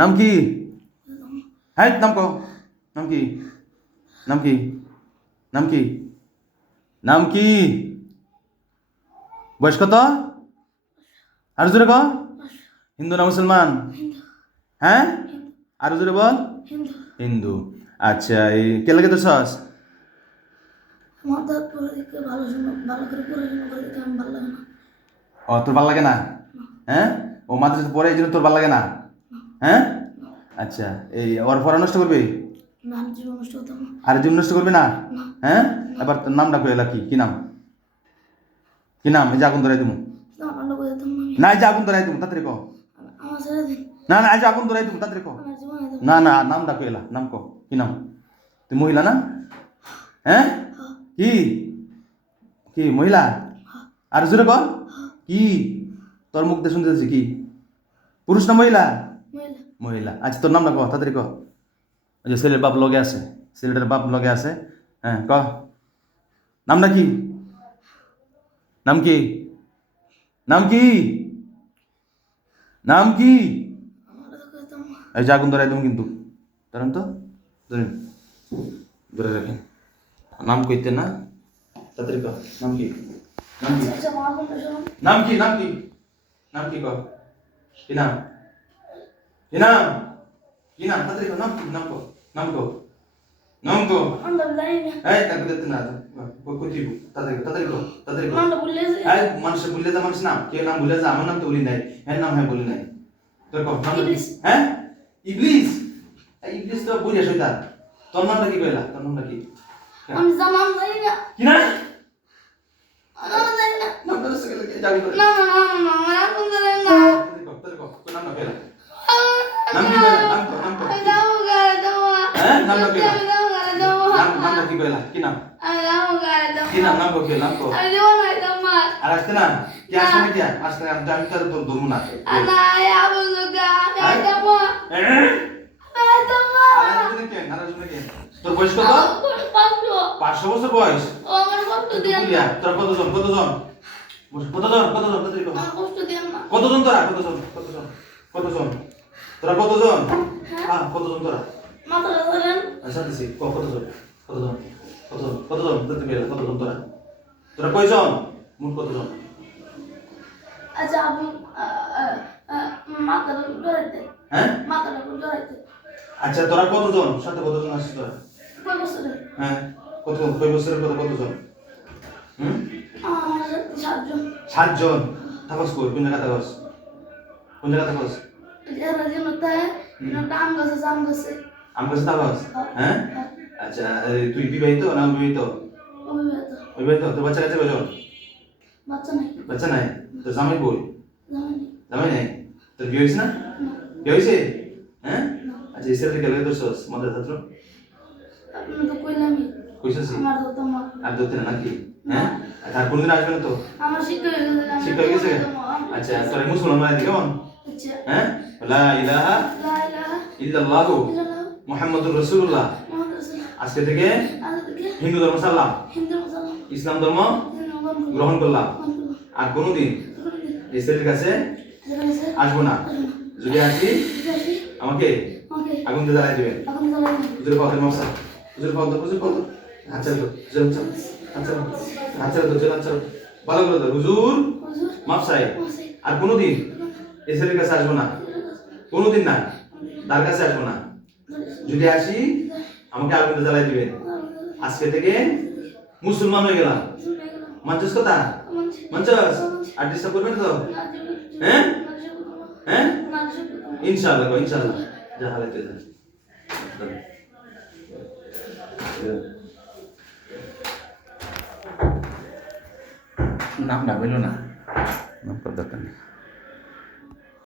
নাম কি? হ্যাঁ, নাম কো। নাম কি? নাম কি? নাম কি? নাম কি? বয়স কত? আর জোরে ক। হিন্দু না মুসলমান? হ্যাঁ, আর জোরে বল। হিন্দু। আচ্ছা, এই কে লাগে তোর সস? ও, তোর ভাল লাগে না? হ্যাঁ, ও মাদ্রাসাতে পড়ে এই জন্য তোর ভাল লাগে না? হ্যাঁ, আচ্ছা, এই ওর পড়া নষ্ট করবি? আর জীবন নষ্ট করবি না? হ্যাঁ, এবার তোর নামটা কইলা কি? কি নাম? কি নাম? এই যে আগুন ধরাই দিমু। না, এই যে আগুন ধরাই দিমু, তাড়াতাড়ি কও। না না, এই যে আগুন ধরাই দিমু, তাড়াতাড়ি কও। না না, নামটা কইলা, নাম কও। কি নাম? তুই মহিলা না? হ্যাঁ, কি? কি মহিলা? আর জোরে কর। কি? তোর মুখ দিয়ে শুনতে যাচ্ছি কি? পুরুষ না মহিলা? মহিলা। আচ্ছা, তোর নামটা কহ, তাড়াতাড়ি কহ। ওই যে ছেলের বাপ লগে আছে, ছেলেটার বাপ লগে আছে। হ্যাঁ, কহ। নামটা কি? নাম কি? নাম কি? নাম কি? এই যে আগুন ধরাই দেবো কিন্তু। ধরেন তো, ধরেন, ধরে রাখেন। নাম কইতে না, তাড়াতাড়ি কহ। নাম কি? নাম কি? নাম কি? নাম কি? নাম কি কহ? কি নাম? কি নাম? কি নাম? তাড়াতাড়ি কহ। নাম কি? নাম কহ। নাম কহ। নাম কহ। এই তাকে দেখতে না। কই দিব? তাড়াতাড়ি কহ, তাড়াতাড়ি কহ, তাড়াতাড়ি কহ। এই মানুষ ভুলে যা, মানুষ নাম কে নাম ভুলে যা, আমার নাম তো বলি নাই, হ্যাঁ নাম হ্যাঁ বলি নাই। তোর কহ নাম কি? হ্যাঁ, ইবলিস। এই ইবলিস তো বুঝে শয়তান। তোর নামটা কি কইলা? তোর নামটা কি? আমি জানাম জানি না। কি না? নাম জানি না। নামটা তো সকালে যাবি তো। না না না না, আমার নাম জানি না। তাড়াতাড়ি কহ, তোর নামটা কইলা। নাম কি কইলা? নাম কহ, নাম কহ। আমি যাবো গাড়ি দেবো। হ্যাঁ, নামটা কইলা। আমি যাবো গাড়ি দেবো। নামটা কি কইলা? কি নাম? আমি যাবো গাড়ি দেবো। কি নাম? নাম কহ, কি নাম কহ। আমি দেবো না তোমার। আর আসতে না? কি আসতে না কি? আসতে না, আমি তো আর তোর ধরবো না। না, আমি লোকা, আমি যাবো। আমি যাবো। আর আসবে না কেন? আর আসবে না কেন? তোর বয়স কত? আমার পাঁচশো। 500 বছর বয়স? ও আমার কষ্ট তুই দিয়ে না। কুলিয়া, তোরা কতজন? কতজন? কতজন? কতজন? তাড়াতাড়ি কহ। আমার কষ্ট দিয়ে না। কতজন তোরা? কতজন? কতজন? কতজন? তোরা কতজন? হ্যাঁ? হ্যাঁ, কতজন তোরা? মাথাটা ধরেন। আচ্ছা, দিছি। কতজন? কতজন? কতজন? কতজন? দেখতে পেলে কতজন তোরা? তোরা কয়জন? মোট কতজন? আচ্ছা, আপনি মাথাটা ধরাইতে। হ্যাঁ? মাথাটা ধরাইতে। আচ্ছা, তোরা কতজন? সাথে কতজন আসছিস তোরা? কয় বছরে? হ্যাঁ, কয় বছরের কতজন? হুম? আমার সাথে 7 জন। 7 জন। থাকস কই? কোন জায়গা থাকস? কোন জায়গা থাকস? এরা যেন তাই, আম গাছে জাম গাছে। আম গাছে থাকস? হ্যাঁ? আচ্ছা, তুই বিবাহিত না অবিবাহিত? অবিবাহিত। অবিবাহিত। তোর বাচ্চা কাছে কয়জন? বাচ্চা নাই। বাচ্চা নাই? তোর জামাই কই? জামাই জামাই নাই? তোর বিয়ে হয়েছে না? না। বিয়ে হয়েছে? হ্যাঁ? না। আচ্ছা, এই ছেলেটা গেলে ধরছস মদের ছাত্র? আপনি তো কইলামই। কইছস? আমার তো তোমার। আর ধরতে না নাকি? হ্যাঁ? আচ্ছা, আর কোনদিন আসবে না তো? আমার শিক্ষা হয়ে গেছে। শিক্ষা হয়ে গেছে? আচ্ছা, তোর মুসলমান মানে কেমন? আচ্ছা। হ্যাঁ? লা ইলাহা লা ইলাহা ইল্লাল্লাহু ইল্লাল্লাহ মুহাম্মাদুর রাসূলুল্লাহ। মুহাম্মাদুর রাসূলুল্লাহ। আজকে থেকে আজ থেকে হিন্দু ধর্ম ছাড়লাম, হিন্দু মুসলমান ইসলাম ধর্ম হিন্দু গ্রহণ করলাম। মুসলমান আর কোনোদিন এই ছেলের কাছে আছে আসবো না। যদি আসি আমাকে ওকে আগুন দিয়ে জ্বালাই দিবেন। এখন চলে হুজুর পাওয়ার মশা, হুজুর পাওয়ার, হুজুর পাওয়ার। আচ্ছা তো, হুজুর আচ্ছা, আচ্ছা, আচ্ছা তো, চল আচ্ছা, ভালো করে দাও হুজুর। হুজুর মাপ চাই। মাসে আর কোনোদিন এই ছেলের কাছে আসবো না, কোনোদিন না, তার কাছে আসবো না। যদি আসি আমাকে আগুন দিয়ে জ্বালাই দিবেন। আজকে থেকে মুসলমান হয়ে গেলাম। মানছিস কথা? মানছিস? আর ডিস্টার্ব করবেন তো? হ্যাঁ? হ্যাঁ? ইনশাআল্লাহ, ইনশাআল্লাহ। যা হালাতে যা। নাম না বললো না, নাম দরকার নেই।